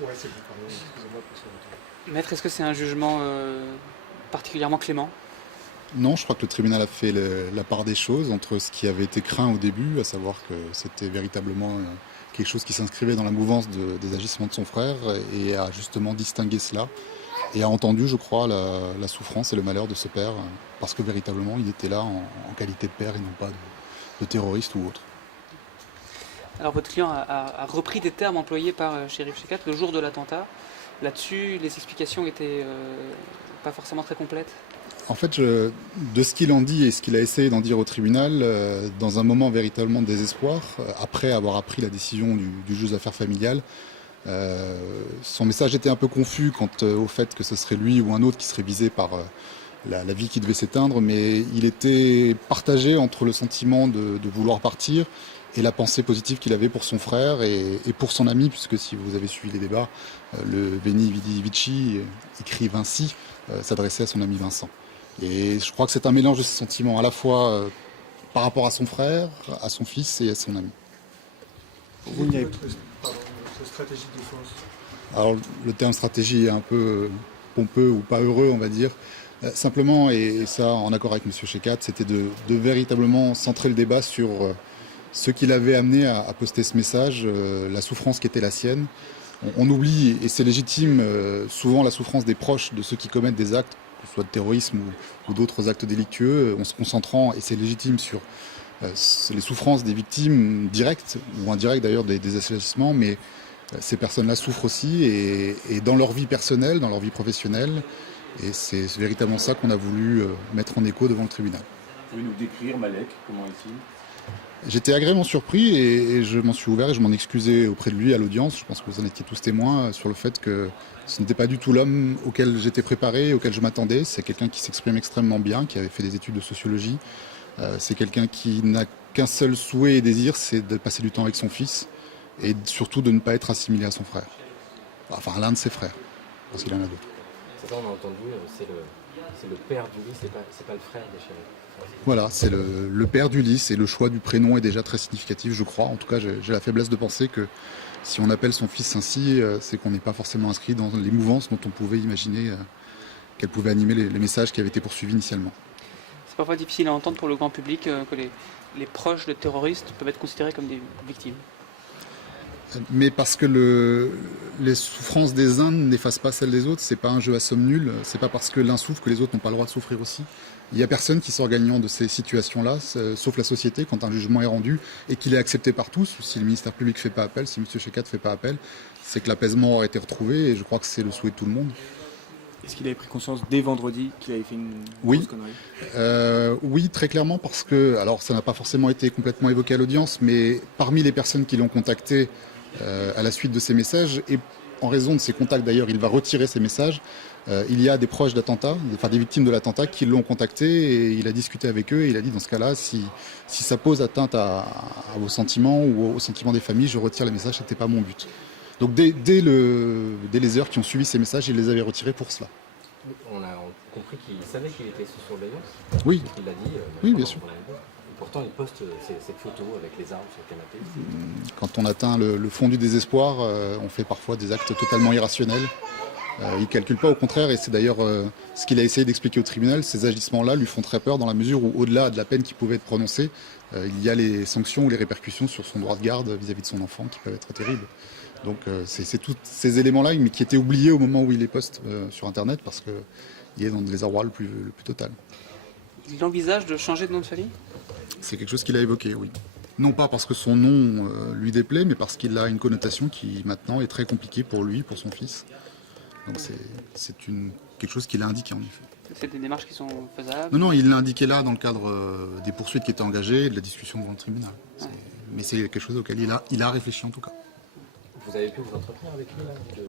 Ouais, c'est bon, pardon, excusez-moi pour ce retour. Maître, est-ce que c'est un jugement particulièrement clément? Non, je crois que le tribunal a fait la part des choses entre ce qui avait été craint au début, à savoir que c'était véritablement quelque chose qui s'inscrivait dans la mouvance des agissements de son frère, et a justement distingué cela, et a entendu, je crois, la souffrance et le malheur de ce père, parce que véritablement il était là en qualité de père et non pas de terroriste ou autre. Alors votre client a repris des termes employés par Chérif Chekat le jour de l'attentat. Là-dessus, les explications étaient pas forcément très complètes. En fait, de ce qu'il en dit et ce qu'il a essayé d'en dire au tribunal, dans un moment véritablement de désespoir, après avoir appris la décision du juge d'affaires familiales, son message était un peu confus quant au fait que ce serait lui ou un autre qui serait visé par la vie qui devait s'éteindre, mais il était partagé entre le sentiment de vouloir partir et la pensée positive qu'il avait pour son frère et pour son ami, puisque si vous avez suivi les débats, le Veni Vidi Vici, écrit Vinci, s'adressait à son ami Vincent. Et je crois que c'est un mélange de ces sentiments, à la fois par rapport à son frère, à son fils et à son ami. Vous n'y avez votre stratégie de défense. Alors le terme stratégie est un peu pompeux ou pas heureux, on va dire. Simplement, et ça en accord avec M. Chekat, c'était de véritablement centrer le débat sur ce qui l'avait amené à poster ce message, la souffrance qui était la sienne. On oublie, et c'est légitime, souvent la souffrance des proches de ceux qui commettent des actes, que ce soit de terrorisme ou d'autres actes délictueux, en se concentrant, et c'est légitime, sur les souffrances des victimes directes ou indirectes d'ailleurs des agissements, mais ces personnes-là souffrent aussi, et dans leur vie personnelle, dans leur vie professionnelle, et c'est véritablement ça qu'on a voulu mettre en écho devant le tribunal. Vous pouvez nous décrire Malek, comment est-il? J'étais agréablement surpris et je m'en suis ouvert et je m'en excusais auprès de lui à l'audience. Je pense que vous en étiez tous témoins sur le fait que ce n'était pas du tout l'homme auquel j'étais préparé, auquel je m'attendais. C'est quelqu'un qui s'exprime extrêmement bien, qui avait fait des études de sociologie. C'est quelqu'un qui n'a qu'un seul souhait et désir, c'est de passer du temps avec son fils et surtout de ne pas être assimilé à son frère. Enfin, l'un de ses frères, parce qu'il en a d'autres. C'est ça, on a entendu, c'est le père du lit, c'est pas le frère des chéris. Voilà, c'est le père d'Ulysse et le choix du prénom est déjà très significatif, je crois. En tout cas, j'ai la faiblesse de penser que si on appelle son fils ainsi, c'est qu'on n'est pas forcément inscrit dans les mouvances dont on pouvait imaginer qu'elle pouvait animer les messages qui avaient été poursuivis initialement. C'est parfois difficile à entendre pour le grand public que les proches de terroristes peuvent être considérés comme des victimes. Mais parce que les souffrances des uns n'effacent pas celles des autres, c'est pas un jeu à somme nulle, c'est pas parce que l'un souffre que les autres n'ont pas le droit de souffrir aussi. Il n'y a personne qui sort gagnant de ces situations-là, sauf la société, quand un jugement est rendu et qu'il est accepté par tous, ou si le ministère public ne fait pas appel, si M. Chekat ne fait pas appel, c'est que l'apaisement aurait été retrouvé, et je crois que c'est le souhait de tout le monde. Est-ce qu'il avait pris conscience dès vendredi qu'il avait fait une grosse connerie? Oui, très clairement, parce que, alors ça n'a pas forcément été complètement évoqué à l'audience, mais parmi les personnes qui l'ont contacté à la suite de ces messages, et en raison de ces contacts d'ailleurs, il va retirer ces messages, il y a des proches d'attentats, enfin des victimes de l'attentat qui l'ont contacté, et il a discuté avec eux, et il a dit dans ce cas-là, si ça pose atteinte à vos sentiments ou aux sentiments des familles, je retire les messages, ce n'était pas mon but. Donc dès les heures qui ont suivi ces messages, il les avait retirés pour cela. On a compris qu'il savait qu'il était sous surveillance. Oui. Il l'a dit. Oui, bien sûr. Et pourtant, il poste cette photo avec les armes sur le canapé. Quand on atteint le fond du désespoir, on fait parfois des actes totalement irrationnels. Il ne calcule pas, au contraire, et c'est d'ailleurs ce qu'il a essayé d'expliquer au tribunal. Ces agissements-là lui font très peur dans la mesure où, au-delà de la peine qui pouvait être prononcée, il y a les sanctions ou les répercussions sur son droit de garde vis-à-vis de son enfant qui peuvent être terribles. Donc c'est tous ces éléments-là, mais qui étaient oubliés au moment où il les poste sur Internet, parce qu'il est dans le désarroi le plus total. Il envisage de changer de nom de famille? C'est quelque chose qu'il a évoqué, oui. Non pas parce que son nom lui déplaît, mais parce qu'il a une connotation qui maintenant est très compliquée pour lui, pour son fils. Donc c'est quelque chose qu'il a indiqué en effet. C'est des démarches qui sont faisables? Non, il l'a indiqué là dans le cadre des poursuites qui étaient engagées et de la discussion devant le tribunal. Mais c'est quelque chose auquel il a réfléchi en tout cas. Vous avez pu vous entretenir avec lui là